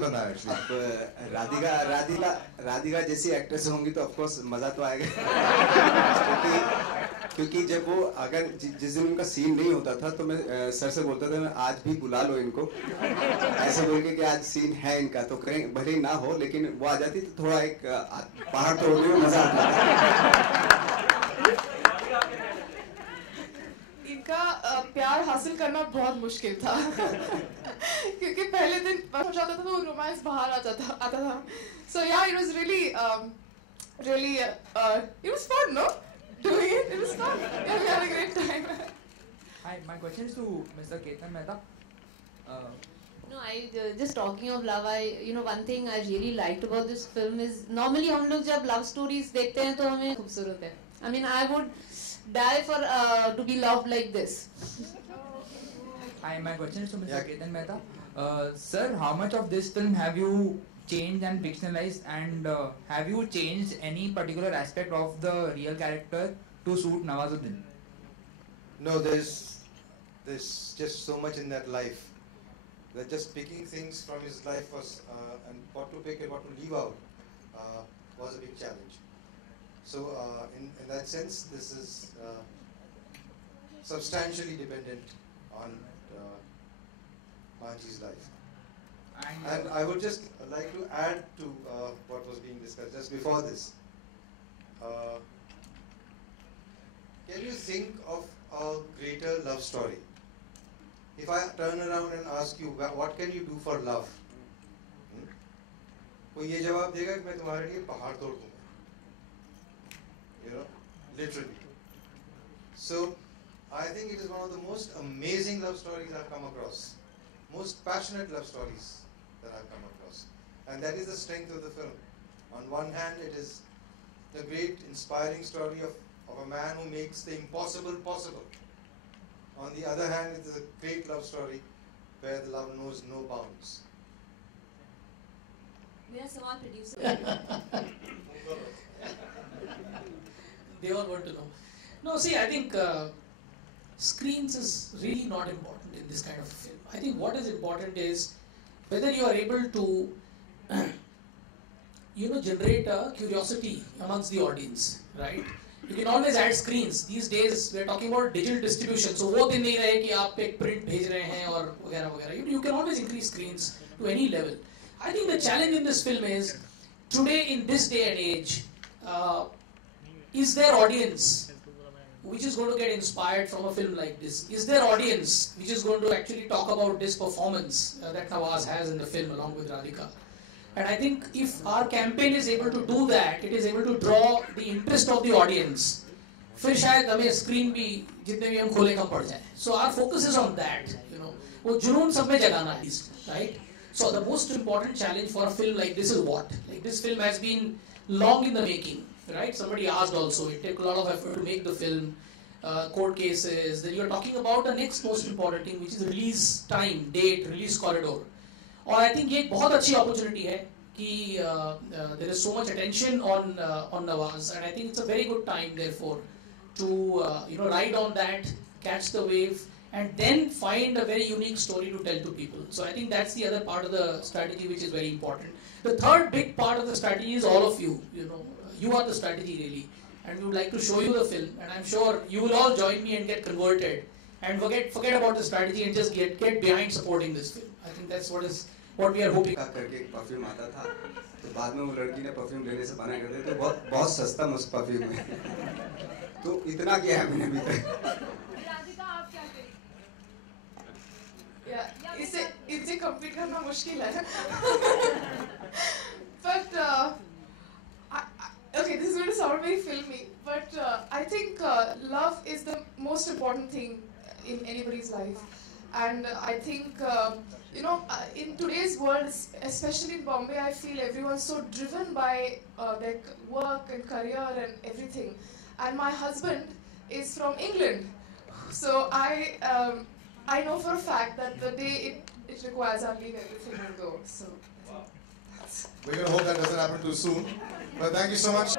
बताना है एक्चुअली। अब राधिका जैसी एक्ट्रेस होंगी तो ऑफ कोर्स मजा तो आएगा। क्योंकि जब वो अगर जिस दिन उनका सीन नहीं होता था तो मैं सर से बोलता था मैं आज भी बुला लो इनको, ऐसे बोल के कि आज सीन है इनका तो करें, भले ही ना हो लेकिन वो आ जाती तो थोड़ा एक पहाड़ तोड़ने में मजा आता। इनका प्यार हासिल करना बहुत मुश्किल था क्योंकि पहले दिन हो जाता था तो रोमांस बाहर आता था। So yeah, it was really it was fun, no? Doing it was fun. Yeah, we had a great time. Hi, my question is to Mr. Ketan Mehta. No, just talking of love, one thing I really liked about this film is normally हम लोग जब love stories देखते हैं तो हमें खूबसूरत है. I mean, I would die for to be loved like this. Hi, my question is to Mr. Ketan Mehta. Sir, how much of this film have you changed and fictionalized, and have you changed any particular aspect of the real character to suit Nawazuddin? No, there's just so much in that life that just picking things from his life was and what to pick and what to leave out was a big challenge. So in that sense, this is substantially dependent on Manji's life. And I would just like to add to what was being discussed just before this. Can you think of a greater love story? If I turn around and ask you, what can you do for love? वो ये जवाब देगा कि मैं तुम्हारे लिए पहाड़ तोड़ दूंगा. You know, literally. So, I think it is one of the most amazing love stories I've come across. Most passionate love stories that I've come across. And that is the strength of the film. On one hand, it is the great inspiring story of a man who makes the impossible possible. On the other hand, it is a great love story where the love knows no bounds. मेरा सवाल producer. They all want to know. No, see, I think screens is really not important in this kind of film. I think what is important is whether you are able to, generate a curiosity amongst the audience, right? You can always add screens. These days, we are talking about digital distribution. So, वो दिन नहीं रहे कि आप एक print भेज रहे हैं और वगैरह वगैरह. You can always increase screens to any level. I think the challenge in this film is today in this day and age, is there audience which is going to get inspired from a film like this? Is there audience which is going to actually talk about this performance that Nawaz has in the film along with Radhika? And I think if our campaign is able to do that, it is able to draw the interest of the audience. फिर शायद हमें screen भी जितने भी हम खोले कम पड़ जाए. So our focus is on that. वो जुनून सब में जगाना है, right? So the most important challenge for a film like this is what? Like this film has been long in the making. Right? Somebody asked also, it took a lot of effort to make the film, court cases, then you're talking about the next most important thing, which is release time, date, release corridor. और I think ये एक बहुत अच्छी opportunity है कि there is so much attention on Nawaz, and I think it's a very good time therefore to ride on that, catch the wave, and then find a very unique story to tell to people. So I think that's the other part of the strategy which is very important. The third big part of the strategy is all of you. You are the strategy really, and we would like to show you the film, and I'm sure you will all join me and get converted and forget about the strategy and just get behind supporting this film. I think that's what we are hoping. करके एक perfume आता था तो बाद में वो लड़की ने परफ्यूम लेने से मना कर दिया तो बहुत सस्ता मस्त परफ्यूम है तो इतना किया है मैंने अभी तक. राधिका आप क्या करें? इसे कंप्लीट करना मुश्किल है. But okay, this is going to sound very filmy, but I think love is the most important thing in anybody's life. And I think, in today's world, especially in Bombay, I feel everyone's so driven by their work and career and everything. And my husband is from England. So I know for a fact that the day it requires, I'll leave everything and go. So. We're going to hope that doesn't happen too soon. But thank you so much.